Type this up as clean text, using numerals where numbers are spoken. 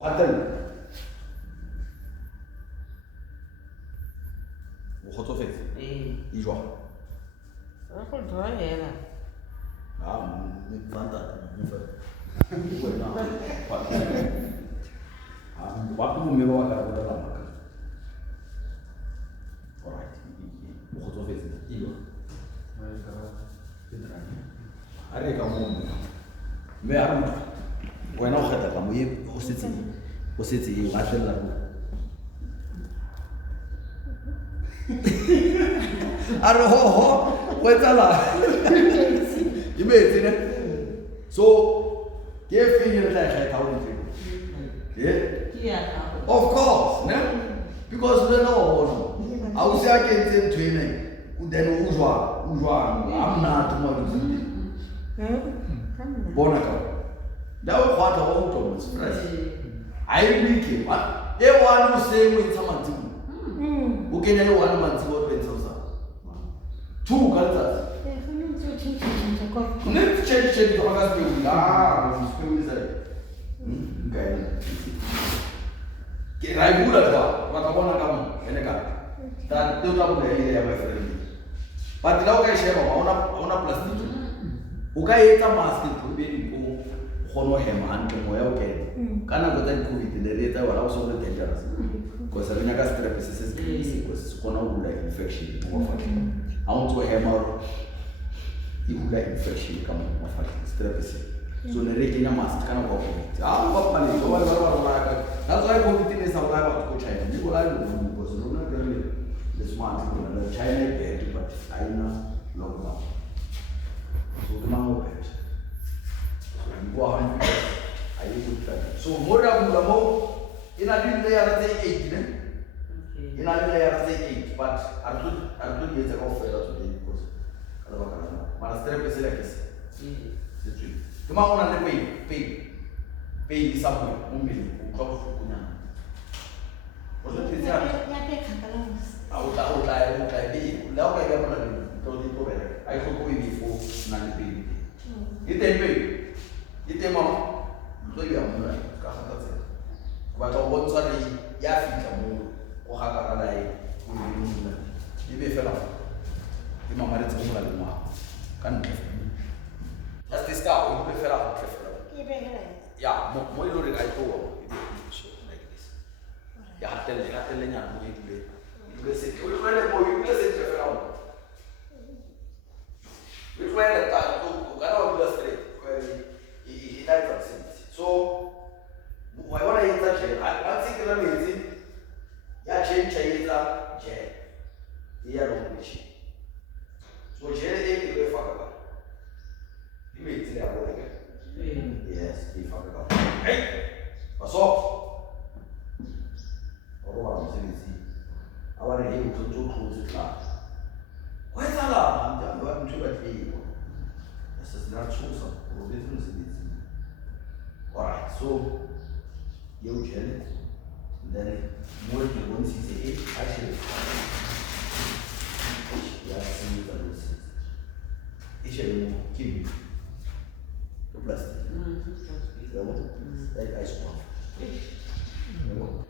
Attends. O kgotsofetse? E jwang? Go dry hela. Fanta. Wapi bomme ba ba ka bolela maka? Alright. O kgotsofetse? E jwang? A re ka mo. Mme a re wena o kgetha ka mo o setse e latella go. A re ho etsala. Imetse ne. So ke feel le tla kgetha o ntse. Yeah. Of course, ne? Because le no a o se a kentse ntwene then o jwa I'm not mo bona ka dawo khwatha go utlo mo fresh I like what e one o se mo itsa mantsi o kenya le one mantsi go 20,000 two ka letsatsi ne change to ga se la spend is nkae ke ra bula ba ka bona ka mo ene ka ta te tla bula ile ya my friend but la o ka sheba ona plastic o ka etsa mask to be di go gono hema hantle moya o kene kana go tsa COVID le re etsa wala o so le dangerous because re nyaka strep se se because gona o bula infection mo fa a o ntse hema e bula infection ka mo fa strep se so le re kenya mask kana go COVID ba pale go ba ka that's why COVID ne sa ba ba go China ni go la go because no na the smart people in China bad but I know lockdown so the man bad so you go on I good time so more than more in a little layer say 8 ne in a little layer say 8 but I do get a offer today because ala bakana mara strep se la kesi c'est tout comment on a le paye di sapo mo mele o tlo go kunya o tlo tse ya o tla be la o ka ya bona to di ko bere ai go go befo na le pele ite mo lo ya mo ra ka ga tse ba tlo go tswa le ya fitla mo go ga ka la e go mo di be fela di mama re tsemo la le mo ka nne just this guy we be fela go fela ya mo ile re ka I go like this ya hatelle nyana mo ile se o le mo ile se te fela o we try to talk to kana o bila straight kwa I type of sense so why wanna use that chair I think la mezi ya change ita je ya Longrich so je le ke fa ka imezi ya bona ke yes ke fa ka hey paso oro wa msebetsi aware he utotso tlotse tla wa tsala nta ba ntse ba tlile this is not chosen or business needs alright so you gel then more than one CCA actually yeah see the losses actually keep the plastic like ice cream